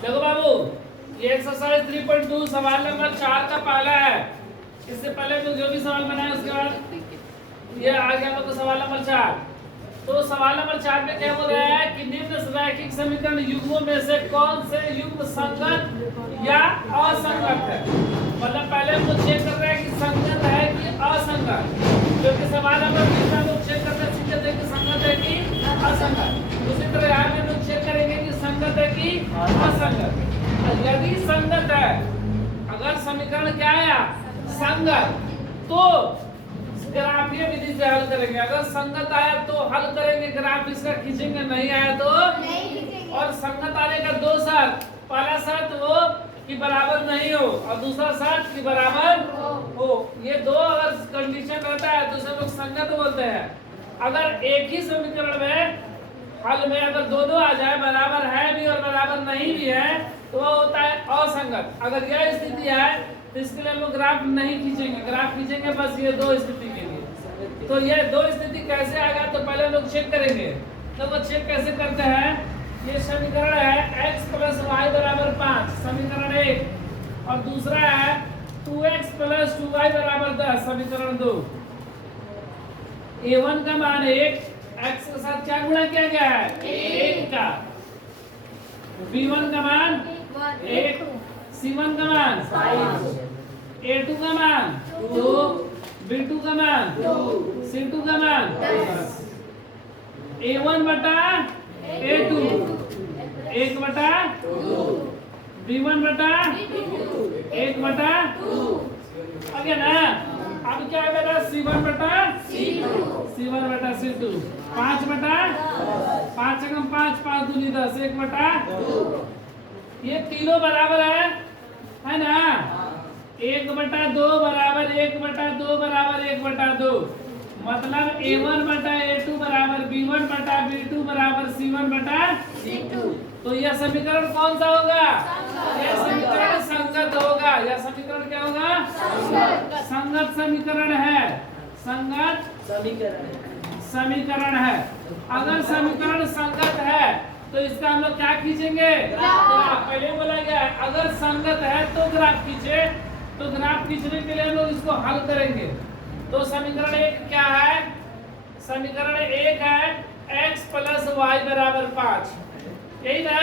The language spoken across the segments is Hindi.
देखो बाबू, ये एक्सरसाइज 3.2 सवाल नंबर 4 का पहला है। इससे पहले तो जो भी सवाल बनाया उसके बाद ये आ गया तो सवाल नंबर 4। तो सवाल नंबर 4 में क्या बोल रहा है कि निम्न रैखिक समीकरण युग्मों में से कौन से युग्म संगत या असंगत है। मतलब पहले हम लोग चेक कर रहे हैं कि संगत है कि असंगत, क्योंकि सवाल नंबर 3 में हम लोग चेक करते सीखते थे कि संगत है कि असंगत। उसी तरह यहाँ पे लोग चेक करेंगे कि संगत है कि असंगत। यदि संगत है, अगर समीकरण क्या आया संगत, तो ग्राफीय विधि से हल करेंगे। अगर संगत आया तो हल करेंगे, ग्राफ इसका खींचेंगे, नहीं आया तो नहीं खींचेंगे। और संगत आने का दो शर्त, पहला शर्त वो कि बराबर नहीं हो और दूसरा शर्त कि बराबर हो। ये दो अगर कंडीशन रहता है तो उसे लोग संगत बोलते हैं। अगर एक ही समीकरण में हल में अगर दोनों आ जाए, बराबर है भी और बराबर नहीं भी है, तो वो होता है असंगत। अगर यह स्थिति है तो इसके लिए हम लोग ग्राफ नहीं खींचेंगे, ग्राफ खींचेंगे बस ये दो स्थिति के लिए। तो ये दो स्थिति कैसे आएगा, तो पहले हम लोग चेक करेंगे। तो वो चेक कैसे करते हैं, ये समीकरण है x + y = 5, समीकरण 1, और दूसरा है 2x + 2y = 10, समीकरण 2। a1 का मान 1, x के साथ क्या गुणा किया गया है 1 का, b1 का मान 1, c1 का मान 5, a2 का मान 2, b2 का मान 2, c2 का मान 10, a1 बटा a2 1 बटा 2, b1 बटा 1 बटा 2, आ गया ना। अब क्या आएगा c1 बटा c1 बटा c2, 5 बटा 5 से कम 5, 5 दूनी 10, 1 बटा 2। ये तीनों बराबर है ना। 1 बटा 2 बराबर 1 बटा 2 बराबर 1 बटा 2, मतलब a1 बटा a2 बराबर b1 बटा b2 बराबर c1 बटा c2। तो यह समीकरण कौन सा होगा, यह समीकरण संगत होगा। यह समीकरण क्या होगा, संगत समीकरण है, संगत समीकरण है। अगर समीकरण संगत है तो इसका हम लोग क्या खींचेंगे, ग्राफ। पहले बोला गया है अगर संगत है तो ग्राफ खींचे, तो ग्राफ खींचने के लिए हम लोग इसको हल करेंगे। तो समीकरण 1 क्या है, समीकरण 1 है x + y = 5, यही ना।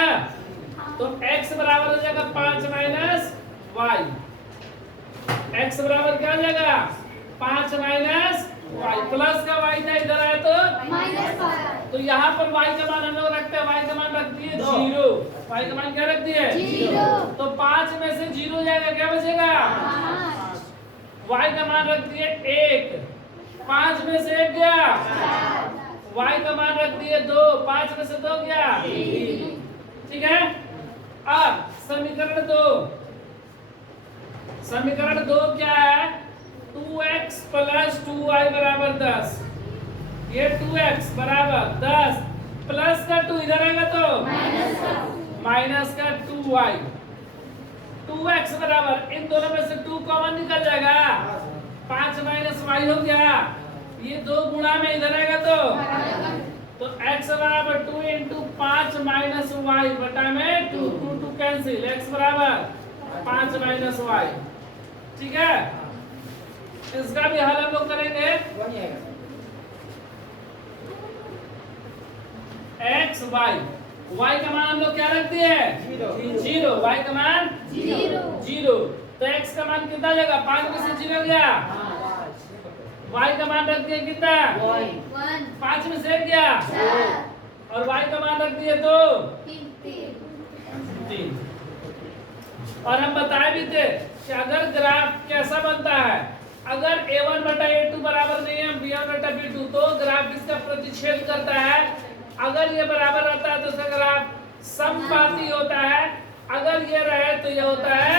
तो x बराबर हो जाएगा 5 - y, x बराबर क्या हो जाएगा 5 - y, प्लस का y था इधर आया तो माइनस आया। तो यहाँ पर y का मान हम लोग रखते हैं, y का मान रख दिए 0, y का मान क्या रख दिए 0। तो 5 में से 0 जाएगा, क्या बचेगा 5। y का मान रख दिए 1, 5 में से 1 गया 4, y का मान रख दिए 2, 5 में से 2 गया 3। ठीक है। अब समीकरण 2, समीकरण 2 क्या है, 2x + 2y = 10। ये 2x बराबर 10 प्लस का 2 इधर आएगा तो माइनस का 2y, 2x बराबर इन दोनों में से 2 कॉमन निकल जाएगा, 5 - y हो गया। ये 2 गुणा में इधर आएगा तो x बराबर 2 × 5 - y बटा में 2, 2 कैंसिल, x बराबर 5 - y। ठीक है। इसका भी हल हम लोग करेंगे। x y का मान हम लोग क्या रख दिए 0, y का मान 0। तो x का मान कितना जाएगा, 5 में से 0 गया, y का मान रख दिए कितना 1, 5 में से 1 गया, और y का मान रख दिए तो 3। और हम बताए भी थे कि अगर ग्राफ कैसा बनता है, अगर a1 बटा a2 बराबर नहीं है, b1 बटा b2, तो ग्राफ इसका प्रतिच्छेद करता है। अगर ये बराबर रहता है तो इसका ग्राफ समपाती होता है, अगर ये रहे तो ये होता है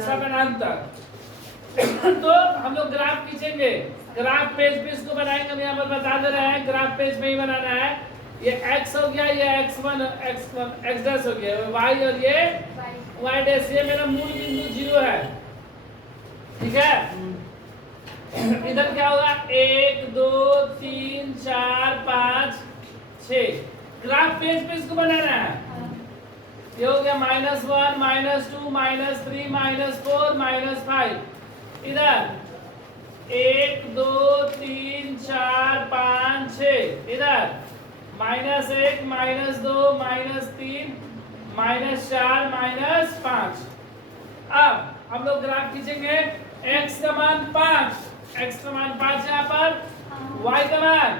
समानांतर। तो हम लोग ग्राफ खींचेंगे, ग्राफ पेज पे इसको बनाएंगे। हम यहाँ पर बता दे रहे हैं ग्राफ पेज में ही बनाना है। ये x हो गया, ये x1 x' हो गया, y और ये y', ये मेरा मूल बिंदु 0 है। ठीक है। इधर क्या होगा 1 2 3 4 5 6, ग्राफ पेज पे इसको बनाना है। ये हो गया -1 -2 -3 -4 -5। इधर 1 2 3 4 5 6। इधर -1 -2 -3 -4 -5। अब हम लोग ग्राफ खींचेंगे। x का मान 5, x का मान 5 यहाँ पर, y का मान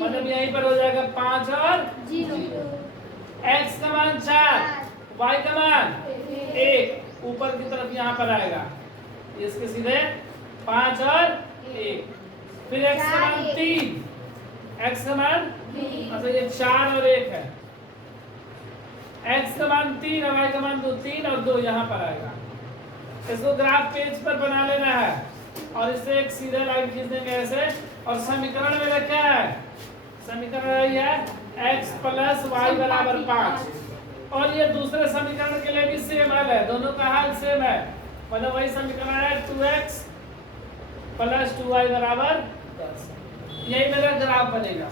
मतलब यहीं पर हो जाएगा 5 और 0। x का मान 4, y का मान 1, ऊपर की तरफ यहाँ पर आएगा, इसके सीधे 5 और 1। फिर x का मान 3, x का मान अच्छा ये 4 और 1 है, x का मान 3 और y का मान 2, 3 और 2 यहाँ पर आएगा। इसको ग्राफ पेज पर बना लेना है और इससे एक सीधा लाइन खींच देंगे ऐसे। और समीकरण मेरा क्या है? समीकरण यही है x प्लस वाई बराबर 5। और ये दूसरे समीकरण के लिए भी सेम हल है, दोनों का हल सेम है, मतलब वही समीकरण है 2x प्लस 2y बराबर 10। यही मेरा ग्राफ बनेगा।